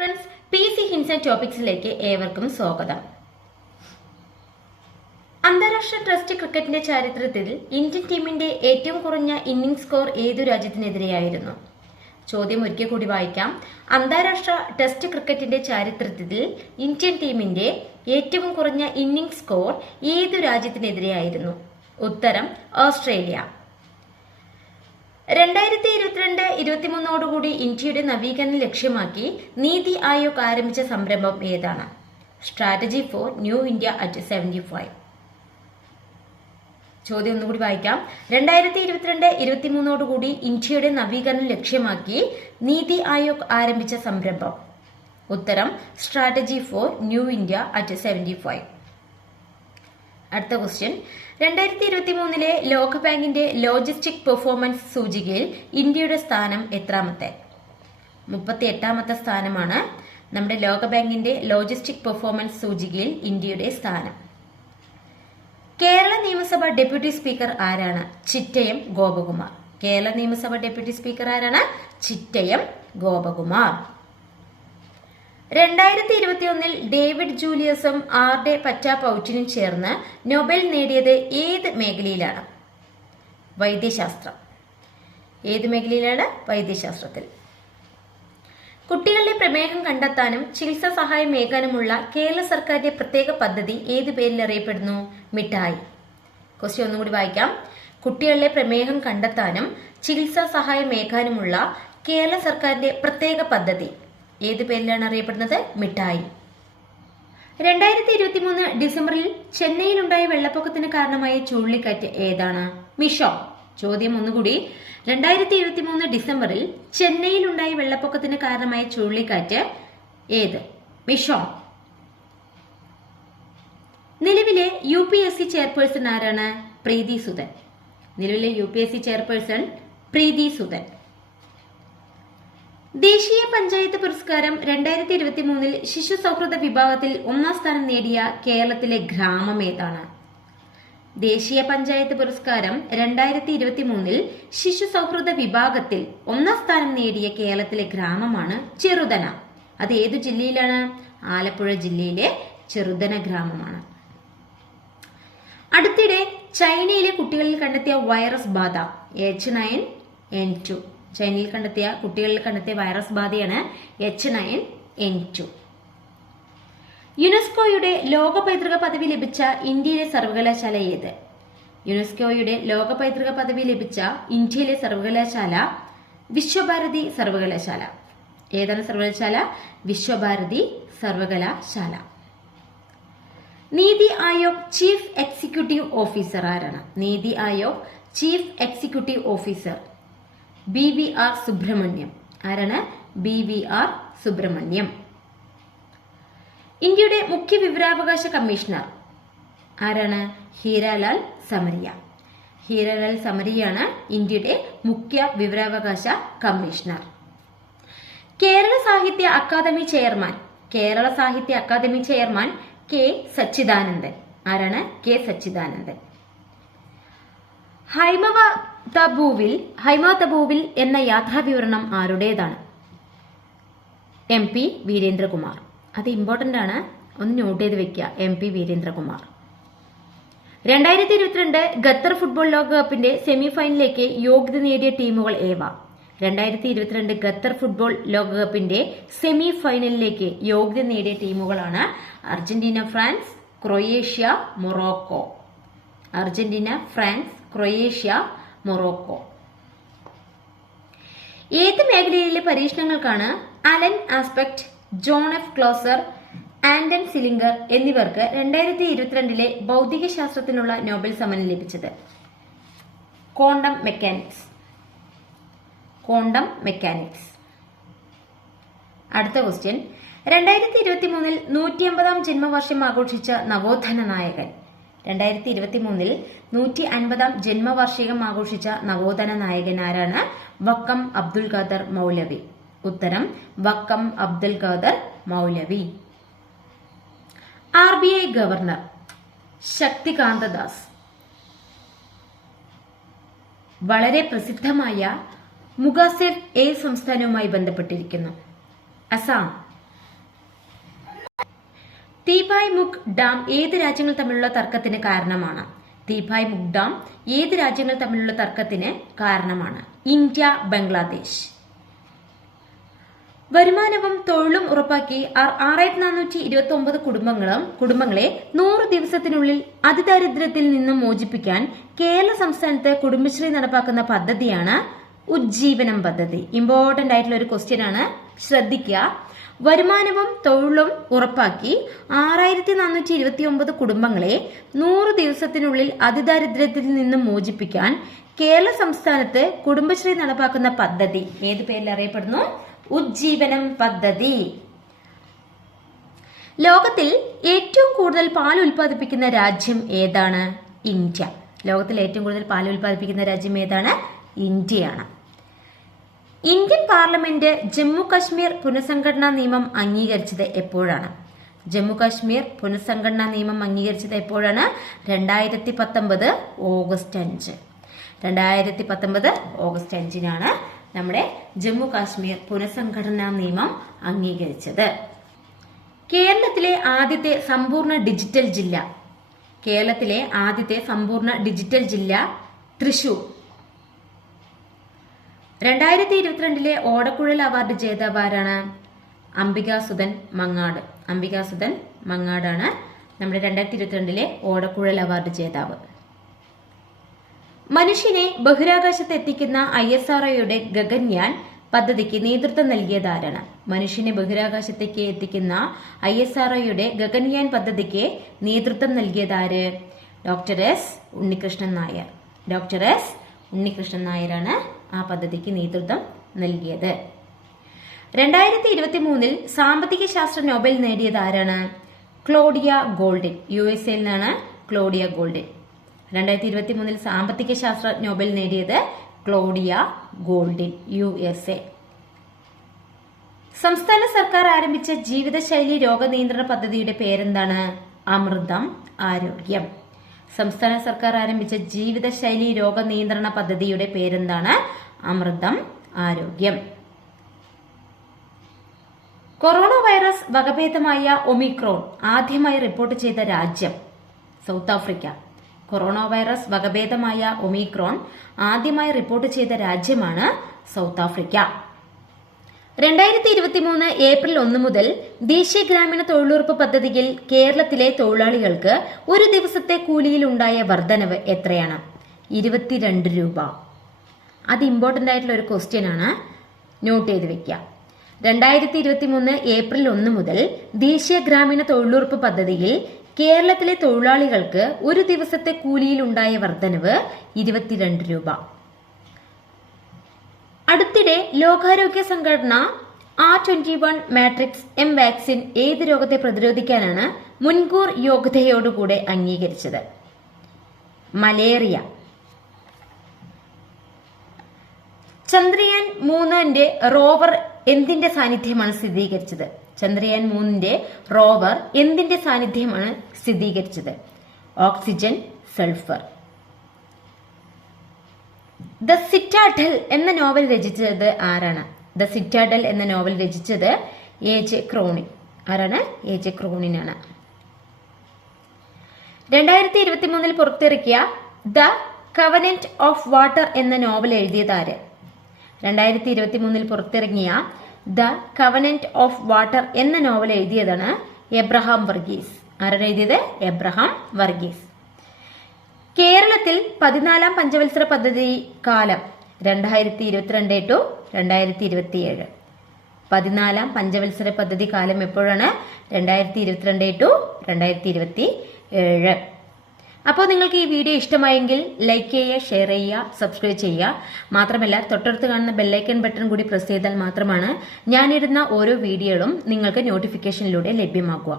Friends P C ഹിൻസ ടോപ്പിക്സിലേക്ക് ഏവർക്കും സ്വാഗതം. അന്താരാഷ്ട്ര ടെസ്റ്റ് ക്രിക്കറ്റിന്റെ ചരിത്രത്തിൽ ഇന്ത്യൻ ടീമിന്റെ ഏറ്റവും കുറഞ്ഞ ഇന്നിംഗ്സ് സ്കോർ ഏതു രാജ്യത്തിനെതിരെയായിരുന്നു? ചോദ്യം ഒരിക്കൽ കൂടി വായിക്കാം. അന്താരാഷ്ട്ര ടെസ്റ്റ് ക്രിക്കറ്റിന്റെ ചരിത്രത്തിൽ ഇന്ത്യൻ ടീമിന്റെ ഏറ്റവും കുറഞ്ഞ ഇന്നിംഗ്സ് സ്കോർ ഏതു രാജ്യത്തിനെതിരെയായിരുന്നു? ഉത്തരം ഓസ്ട്രേലിയ. രണ്ടായിരത്തി ഇരുപത്തിരണ്ട് ഇരുപത്തിമൂന്നോടുകൂടി ഇന്ത്യയുടെ നവീകരണം ലക്ഷ്യമാക്കി നീതി ആയോഗ് ആരംഭിച്ച സംരംഭം ഏതാണ്? Strategy for new India at seventy five ചോദ്യം ഒന്നുകൂടി വായിക്കാം. രണ്ടായിരത്തി ഇരുപത്തിരണ്ട് ഇരുപത്തിമൂന്നോടുകൂടി ഇന്ത്യയുടെ നവീകരണം ലക്ഷ്യമാക്കി നീതി ആയോഗ് ആരംഭിച്ച സംരംഭം. ഉത്തരം strategy for new India at seventy five അടുത്ത ക്വസ്റ്റ്യൻ രണ്ടായിരത്തി ഇരുപത്തി മൂന്നിലെ ലോകബാങ്കിന്റെ ലോജിസ്റ്റിക് പെർഫോമൻസ് സൂചികയിൽ ഇന്ത്യയുടെ സ്ഥാനം എത്രാമത്തെ? മുപ്പത്തി എട്ടാമത്തെ സ്ഥാനമാണ്. നമ്മുടെ ലോകബാങ്കിന്റെ ലോജിസ്റ്റിക് പെർഫോമൻസ് സൂചികയിൽ ഇന്ത്യയുടെ സ്ഥാനം. കേരള നിയമസഭ ഡെപ്യൂട്ടി സ്പീക്കർ ആരാണ്? ചിറ്റയം ഗോപകുമാർ. കേരള നിയമസഭ ഡെപ്യൂട്ടി സ്പീക്കർ ആരാണ്? ചിറ്റയം ഗോപകുമാർ. രണ്ടായിരത്തി ഇരുപത്തിയൊന്നിൽ ഡേവിഡ് ജൂലിയസും ആർ ഡെ പറ്റാപൌച്ചിനും ചേർന്ന് നൊബേൽ നേടിയത് ഏത് മേഖലയിലാണ്? വൈദ്യശാസ്ത്രം. ഏത് മേഖലയിലാണ്? വൈദ്യശാസ്ത്രത്തിൽ. കുട്ടികളുടെ പ്രമേഹം കണ്ടെത്താനും ചികിത്സാ സഹായം ഏകാനുമുള്ള കേരള സർക്കാരിന്റെ പ്രത്യേക പദ്ധതി ഏത് പേരിൽ അറിയപ്പെടുന്നു? മിഠായി. ക്വസ്റ്റ്യൻ ഒന്നും കൂടി വായിക്കാം. കുട്ടികളുടെ പ്രമേഹം കണ്ടെത്താനും ചികിത്സാ സഹായം ഏകാനുമുള്ള കേരള സർക്കാരിന്റെ പ്രത്യേക പദ്ധതി ഏത് പേരിലാണ് അറിയപ്പെടുന്നത്? മിഠായി. രണ്ടായിരത്തി ഇരുപത്തി മൂന്ന് ഡിസംബറിൽ ചെന്നൈയിലുണ്ടായ വെള്ളപ്പൊക്കത്തിന് കാരണമായ ചുഴലിക്കാറ്റ് ഏതാണ്? മിഷോ. ചോദ്യം ഒന്നുകൂടി. രണ്ടായിരത്തി ഇരുപത്തി മൂന്ന് ഡിസംബറിൽ ചെന്നൈയിലുണ്ടായ വെള്ളപ്പൊക്കത്തിന് കാരണമായ ചുഴലിക്കാറ്റ് ഏത്? മിഷോ. നിലവിലെ U P S C chairperson ആരാണ്? പ്രീതി സുധൻ. നിലവിലെ U P S C chairperson Preeti Sudan. ദേശീയ പഞ്ചായത്ത് പുരസ്കാരം രണ്ടായിരത്തി ഇരുപത്തി മൂന്നിൽ ശിശു സൗഹൃദ വിഭാഗത്തിൽ ഒന്നാം സ്ഥാനം നേടിയ കേരളത്തിലെ ഗ്രാമം ഏതാണ്? ദേശീയ പഞ്ചായത്ത് പുരസ്കാരം രണ്ടായിരത്തി ഇരുപത്തി മൂന്നിൽ ശിശു സൗഹൃദ വിഭാഗത്തിൽ ഒന്നാം സ്ഥാനം നേടിയ കേരളത്തിലെ ഗ്രാമമാണ് ചെറുതന. അത് ഏതു ജില്ലയിലാണ്? ആലപ്പുഴ ജില്ലയിലെ ചെറുതന ഗ്രാമമാണ്. അടുത്തിടെ ചൈനയിലെ കുട്ടികളിൽ കണ്ടെത്തിയ വൈറസ് ബാധ എച്ച് നയൻ എൻ ടു. ചൈനയിൽ കണ്ടെത്തിയ കുട്ടികളിൽ കണ്ടെത്തിയ വൈറസ് ബാധയാണ് എച്ച് നയൻ എൻ ടു യുനെസ്കോയുടെ ലോക പൈതൃക പദവി ലഭിച്ച ഇന്ത്യയിലെ സർവകലാശാല ഏത്? യുനെസ്കോയുടെ ലോക പൈതൃക പദവി ലഭിച്ച ഇന്ത്യയിലെ സർവകലാശാല വിശ്വഭാരതി സർവകലാശാല ഏതാണ് സർവകലാശാല വിശ്വഭാരതി സർവകലാശാല നീതി ആയോഗ് ചീഫ് എക്സിക്യൂട്ടീവ് ഓഫീസർ ആരാണ്? NITI Aayog chief executive officer B V R Subrahmanyam. ആരാണ്? B V R Subrahmanyam. ഇന്ത്യയുടെ മുഖ്യ വിവരാവകാശ കമ്മീഷണർ ആരാണ്? ഹീരാലാൽ സമരിയ. ഹീരാലാൽ സമരിയാണ് ഇന്ത്യയുടെ മുഖ്യ വിവരാവകാശ കമ്മീഷണർ. കേരള സാഹിത്യ അക്കാദമി ചെയർമാൻ കേരള സാഹിത്യ അക്കാദമി ചെയർമാൻ കെ സച്ചിദാനന്ദൻ. ആരാണ്? കെ സച്ചിദാനന്ദൻ. ഹൈമവ തബൂവിൽ ഹൈമ തബൂവിൽ എന്ന യാത്രാവിവരണം ആരുടേതാണ്? M P Veerendrakumar. അത് ഇമ്പോർട്ടന്റ് ആണ്. ഒന്ന് നോട്ട് ചെയ്ത് വെക്കുക. M P Veerendrakumar. രണ്ടായിരത്തി ഇരുപത്തിരണ്ട് ഖത്തർ ഫുട്ബോൾ ലോകകപ്പിന്റെ സെമിഫൈനലിലേക്ക് യോഗ്യത നേടിയ ടീമുകൾ ഏവ? രണ്ടായിരത്തി ഇരുപത്തിരണ്ട് ഖത്തർ ഫുട്ബോൾ ലോകകപ്പിന്റെ സെമി ഫൈനലിലേക്ക് യോഗ്യത നേടിയ ടീമുകളാണ് Argentina France Croatia Morocco. Argentina France Croatia Morocco. ഏത് മേഖലയിലെ പരീക്ഷണങ്ങൾക്കാണ് Alain Aspect John F Clauser Anton Zeilinger എന്നിവർക്ക് രണ്ടായിരത്തി ഇരുപത്തിരണ്ടിലെ ഭൗതിക ശാസ്ത്രത്തിനുള്ള നോബൽ സമ്മാനം ലഭിച്ചത്? Quantum mechanics. Quantum mechanics. അടുത്ത ക്വസ്റ്റ്യൻ. രണ്ടായിരത്തി ഇരുപത്തി മൂന്നിൽ നൂറ്റി അമ്പതാം ജന്മവർഷം ആഘോഷിച്ച നവോത്ഥാന നായകൻ. രണ്ടായിരത്തി ഇരുപത്തി മൂന്നിൽ നൂറ്റി അൻപതാം ജന്മവാർഷികം ആഘോഷിച്ച നവോത്ഥാന നായകൻ ആരാണ് വക്കം അബ്ദുൽ ഖാദർ മൗലവി. ഉത്തരം Vakkom Abdul Khader Moulavi. R B I governor Shaktikanta Das. വളരെ പ്രസിദ്ധമായ മുഗാസെഫ് എ സംസ്ഥാനവുമായി ബന്ധപ്പെട്ടിരിക്കുന്നു. അസാം. തീഭായ് മുഖ് ഡാം ഏത് രാജ്യങ്ങൾ തമ്മിലുള്ള തർക്കത്തിന് കാരണമാണ്. തീപായ് മുഖ് ഡാം ഏത് രാജ്യങ്ങൾ തമ്മിലുള്ള തർക്കത്തിന് കാരണമാണ്. ഇന്ത്യ ബംഗ്ലാദേശ്. വരുമാനവും തൊഴിലും ഉറപ്പാക്കി ആറായിരത്തി നാനൂറ്റി ഇരുപത്തി ഒമ്പത് കുടുംബങ്ങളും കുടുംബങ്ങളെ നൂറ് ദിവസത്തിനുള്ളിൽ അതിദാരിദ്ര്യത്തിൽ നിന്നും മോചിപ്പിക്കാൻ കേരള സംസ്ഥാനത്ത് കുടുംബശ്രീ നടപ്പാക്കുന്ന പദ്ധതിയാണ് ഉജ്ജീവനം പദ്ധതി. ഇമ്പോർട്ടന്റ് ആയിട്ടുള്ള ഒരു ക്വസ്റ്റ്യൻ ആണ്. ശ്രദ്ധിക്കുക. വരുമാനവും തൊഴിലും ഉറപ്പാക്കി ആറായിരത്തി നാനൂറ്റി ഇരുപത്തി ഒമ്പത് കുടുംബങ്ങളെ നൂറ് ദിവസത്തിനുള്ളിൽ അതിദാരിദ്ര്യത്തിൽ നിന്നും മോചിപ്പിക്കാൻ കേരള സംസ്ഥാനത്ത് കുടുംബശ്രീ നടപ്പാക്കുന്ന പദ്ധതി. ഏത് പേരിൽ അറിയപ്പെടുന്നു? ഉജ്ജീവനം പദ്ധതി. ലോകത്തിൽ ഏറ്റവും കൂടുതൽ പാൽ ഉൽപ്പാദിപ്പിക്കുന്ന രാജ്യം ഏതാണ്? ഇന്ത്യ. ലോകത്തിൽ ഏറ്റവും കൂടുതൽ പാൽ ഉൽപ്പാദിപ്പിക്കുന്ന രാജ്യം ഏതാണ്? ഇന്ത്യയാണ്. ഇന്ത്യൻ പാർലമെന്റ് ജമ്മു കശ്മീർ പുനഃസംഘടനാ നിയമം അംഗീകരിച്ചത് എപ്പോഴാണ്? ജമ്മു കശ്മീർ പുനഃസംഘടനാ നിയമം അംഗീകരിച്ചത് എപ്പോഴാണ്? രണ്ടായിരത്തി പത്തൊമ്പത് ഓഗസ്റ്റ് അഞ്ച്. രണ്ടായിരത്തി പത്തൊമ്പത് ഓഗസ്റ്റ് അഞ്ചിനാണ് നമ്മുടെ ജമ്മു കാശ്മീർ പുനഃസംഘടനാ നിയമം അംഗീകരിച്ചത്. കേരളത്തിലെ ആദ്യത്തെ സമ്പൂർണ ഡിജിറ്റൽ ജില്ല. കേരളത്തിലെ ആദ്യത്തെ സമ്പൂർണ ഡിജിറ്റൽ ജില്ല തൃശൂർ. രണ്ടായിരത്തി ഇരുപത്തിരണ്ടിലെ ഓടക്കുഴൽ അവാർഡ് ജേതാവ് ആരാണ്? അംബികാസുധൻ മങ്ങാട്. അംബികാസുധൻ മങ്ങാടാണ് നമ്മുടെ രണ്ടായിരത്തി ഇരുപത്തിരണ്ടിലെ ഓടക്കുഴൽ അവാർഡ് ജേതാവ്. മനുഷ്യനെ ബഹിരാകാശത്ത് എത്തിക്കുന്ന ഐ എസ് ആർ ഒയുടെ ഗഗൻയാൻ പദ്ധതിക്ക് നേതൃത്വം നൽകിയത് ആരാണ്? മനുഷ്യനെ ബഹിരാകാശത്തേക്ക് എത്തിക്കുന്ന ഐ എസ് ആർ ഒയുടെ ഗഗൻയാൻ പദ്ധതിക്ക് നേതൃത്വം നൽകിയത് ആര്? Doctor S Unnikrishnan Nair. Doctor S Unnikrishnan നായരാണ് ആ പദ്ധതിക്ക് നേതൃത്വം നൽകിയത്. രണ്ടായിരത്തി ഇരുപത്തി മൂന്നിൽ സാമ്പത്തിക ശാസ്ത്ര നോബൽ നേടിയത് ആരാണ്? ക്ലോഡിയ ഗോൾഡിൻ യു എസ് എയിൽ നിന്നാണ് ക്ലോഡിയ ഗോൾഡിൻ. രണ്ടായിരത്തി ഇരുപത്തി മൂന്നിൽ സാമ്പത്തിക ശാസ്ത്ര നോബൽ നേടിയത് Claudia Goldin U S A സംസ്ഥാന സർക്കാർ ആരംഭിച്ച ജീവിതശൈലി രോഗനിയന്ത്രണ പദ്ധതിയുടെ പേരെന്താണ്? അമൃതം ആരോഗ്യം. സംസ്ഥാന സർക്കാർ ആരംഭിച്ച ജീവിതശൈലി രോഗനിയന്ത്രണ പദ്ധതിയുടെ പേരെന്താണ്? അമൃതം ആരോഗ്യം. കൊറോണ വൈറസ് വകഭേദമായ ഒമിക്രോൺ ആദ്യമായി റിപ്പോർട്ട് ചെയ്ത രാജ്യം സൗത്ത് ആഫ്രിക്ക. കൊറോണ വൈറസ് വകഭേദമായ ഒമിക്രോൺ ആദ്യമായി റിപ്പോർട്ട് ചെയ്ത രാജ്യമാണ് സൗത്ത് ആഫ്രിക്ക. രണ്ടായിരത്തി ഇരുപത്തി മൂന്ന് ഏപ്രിൽ ഒന്ന് മുതൽ ദേശീയ ഗ്രാമീണ തൊഴിലുറപ്പ് പദ്ധതിയിൽ കേരളത്തിലെ തൊഴിലാളികൾക്ക് ഒരു ദിവസത്തെ കൂലിയിൽ ഉണ്ടായ വർധനവ് എത്രയാണ്? ഇരുപത്തിരണ്ട് രൂപ. അത് ഇമ്പോർട്ടന്റ് ആയിട്ടുള്ള ഒരു ക്വസ്റ്റ്യൻ ആണ്. നോട്ട് ചെയ്ത് വെക്കുക. രണ്ടായിരത്തി ഇരുപത്തി മൂന്ന് ഏപ്രിൽ ഒന്ന് മുതൽ ദേശീയ ഗ്രാമീണ തൊഴിലുറപ്പ് പദ്ധതിയിൽ കേരളത്തിലെ തൊഴിലാളികൾക്ക് ഒരു ദിവസത്തെ കൂലിയിൽ ഉണ്ടായ വർധനവ് ഇരുപത്തിരണ്ട് രൂപ. അടുത്തിടെ ലോകാരോഗ്യ സംഘടന R twenty one matrix M vaccine ഏത് രോഗത്തെ പ്രതിരോധിക്കാനാണ് മുൻകൂർ യോഗ്യതയോടുകൂടെ അംഗീകരിച്ചത്? മലേറിയ. ചന്ദ്രയാൻ മൂന്നിന്റെ റോവർ എന്തിന്റെ സാന്നിധ്യമാണ് സ്ഥിരീകരിച്ചത്? ചന്ദ്രയാൻ മൂന്നിന്റെ റോവർ എന്തിന്റെ സാന്നിധ്യമാണ് സ്ഥിരീകരിച്ചത്? Oxygen sulphur. ദ സിറ്റാഡൽ എന്ന നോവൽ രചിച്ചത് ആരാണ്? ദ സിറ്റാഡൽ എന്ന നോവൽ രചിച്ചത് എ ജെ ക്രോണിൻ ആരാണ്? എ ജെ ക്രോണിനാണ്. രണ്ടായിരത്തി ഇരുപത്തി മൂന്നിൽ പുറത്തിറക്കിയ ദ കവനന്റ് ഓഫ് വാട്ടർ എന്ന നോവൽ എഴുതിയത് ആര്? രണ്ടായിരത്തി ഇരുപത്തി മൂന്നിൽ പുറത്തിറങ്ങിയ ദ കവനന്റ് ഓഫ് വാട്ടർ എന്ന നോവൽ എഴുതിയതാണ് എബ്രഹാം വർഗീസ്. ആരാണ് എഴുതിയത്? എബ്രഹാം വർഗീസ്. കേരളത്തിൽ പതിനാലാം പഞ്ചവത്സര പദ്ധതി കാലം രണ്ടായിരത്തി ഇരുപത്തിരണ്ട് ടു രണ്ടായിരത്തി ഇരുപത്തിയേഴ് പതിനാലാം പഞ്ചവത്സര പദ്ധതി കാലം എപ്പോഴാണ്? രണ്ടായിരത്തി ഇരുപത്തിരണ്ട് ടു രണ്ടായിരത്തി ഇരുപത്തി ഏഴ് അപ്പോൾ നിങ്ങൾക്ക് ഈ വീഡിയോ ഇഷ്ടമായെങ്കിൽ ലൈക്ക് ചെയ്യുക ഷെയർ ചെയ്യുക സബ്സ്ക്രൈബ് ചെയ്യുക. മാത്രമല്ല തൊട്ടടുത്ത് കാണുന്ന ബെല്ലൈക്കൺ ബട്ടൺ കൂടി പ്രസ് ചെയ്താൽ മാത്രമാണ് ഞാനിടുന്ന ഓരോ വീഡിയോകളും നിങ്ങൾക്ക് നോട്ടിഫിക്കേഷനിലൂടെ ലഭ്യമാക്കുക